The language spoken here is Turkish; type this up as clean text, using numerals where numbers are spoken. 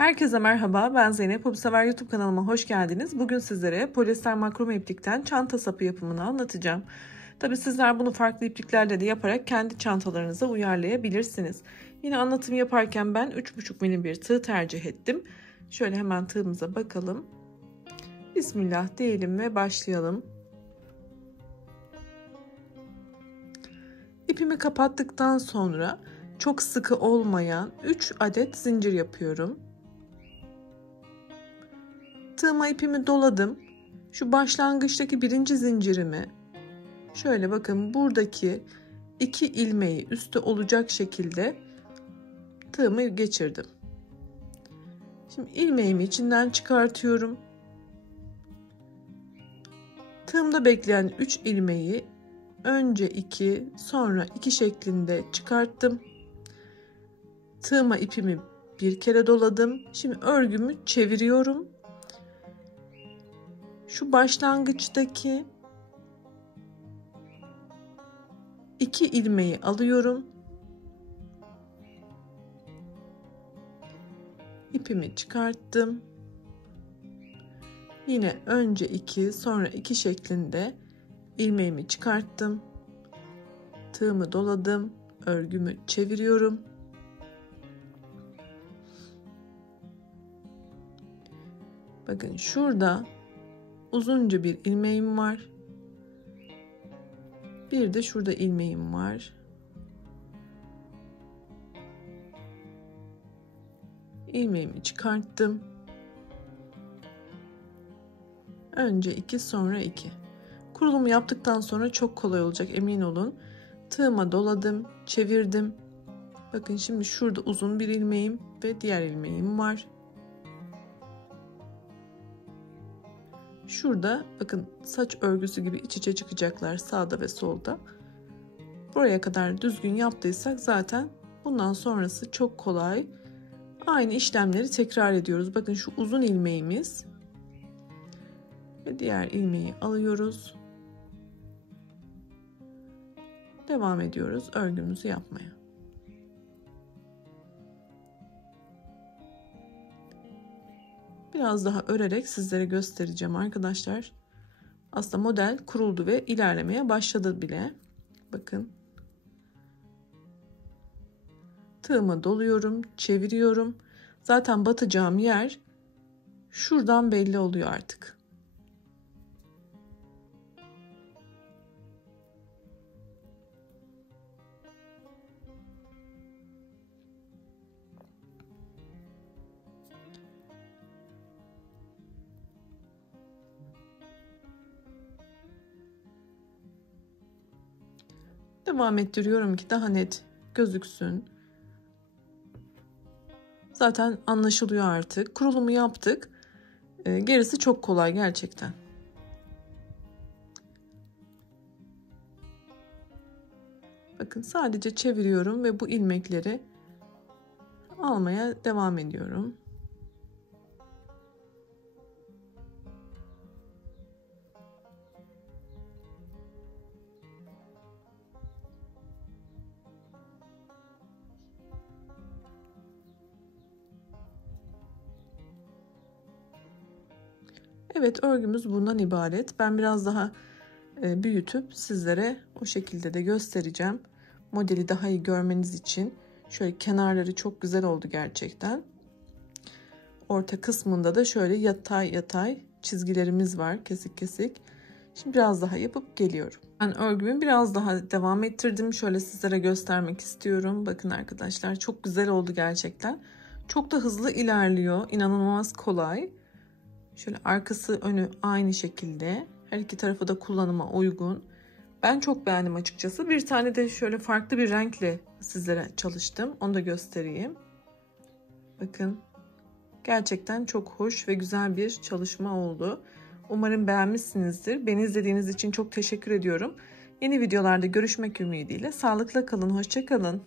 Herkese merhaba, ben Zeynep. Hobisever YouTube kanalıma hoş geldiniz. Bugün sizlere polyester makrome iplikten çanta sapı yapımını anlatacağım. Tabi sizler bunu farklı ipliklerle de yaparak kendi çantalarınıza uyarlayabilirsiniz. Yine anlatım yaparken ben 3,5 milim bir tığ tercih ettim. Şöyle hemen tığımıza bakalım. Bismillah diyelim ve başlayalım. İpimi kapattıktan sonra çok sıkı olmayan 3 adet zincir yapıyorum. Tığıma ipimi doladım. Şu başlangıçtaki birinci zincirimi şöyle bakın buradaki 2 ilmeği üstte olacak şekilde tığımı geçirdim. Şimdi ilmeğimi içinden çıkartıyorum. Tığımda bekleyen 3 ilmeği önce 2 sonra 2 şeklinde çıkarttım. Tığıma ipimi bir kere doladım. Şimdi örgümü çeviriyorum. Şu başlangıçtaki 2 ilmeği alıyorum. İpimi çıkarttım. Yine önce 2 sonra 2 şeklinde ilmeğimi çıkarttım. Tığımı doladım. Örgümü çeviriyorum. Bakın şurada uzunca bir ilmeğim var. Bir de şurada ilmeğim var. İlmeğimi çıkarttım. Önce 2 sonra 2. Kurulumu yaptıktan sonra çok kolay olacak, emin olun. Tığıma doladım, çevirdim. Bakın şimdi şurada uzun bir ilmeğim ve diğer ilmeğim var. Şurada bakın saç örgüsü gibi iç içe çıkacaklar sağda ve solda. Buraya kadar düzgün yaptıysak zaten bundan sonrası çok kolay. Aynı işlemleri tekrar ediyoruz. Bakın şu uzun ilmeğimiz ve diğer ilmeği alıyoruz. Devam ediyoruz örgümüzü yapmaya. Biraz daha örerek sizlere göstereceğim arkadaşlar. Aslında model kuruldu ve ilerlemeye başladı bile. Bakın. Tığımı doluyorum, çeviriyorum. Zaten batacağım yer şuradan belli oluyor artık. Devam ettiriyorum ki daha net gözüksün. Zaten anlaşılıyor artık. Kurulumu yaptık. Gerisi çok kolay gerçekten. Bakın sadece çeviriyorum ve bu ilmekleri almaya devam ediyorum. Evet, örgümüz bundan ibaret. Ben biraz daha büyütüp sizlere o şekilde de göstereceğim. Modeli daha iyi görmeniz için. Şöyle kenarları çok güzel oldu gerçekten. Orta kısmında da şöyle yatay yatay çizgilerimiz var, kesik kesik. Şimdi biraz daha yapıp geliyorum. Ben örgümü biraz daha devam ettirdim. Şöyle sizlere göstermek istiyorum. Bakın arkadaşlar, çok güzel oldu gerçekten. Çok da hızlı ilerliyor. İnanılmaz kolay. Şöyle arkası önü aynı şekilde. Her iki tarafı da kullanıma uygun. Ben çok beğendim açıkçası. Bir tane de şöyle farklı bir renkle sizlere çalıştım. Onu da göstereyim. Bakın. Gerçekten çok hoş ve güzel bir çalışma oldu. Umarım beğenmişsinizdir. Beni izlediğiniz için çok teşekkür ediyorum. Yeni videolarda görüşmek ümidiyle. Sağlıkla kalın. Hoşça kalın.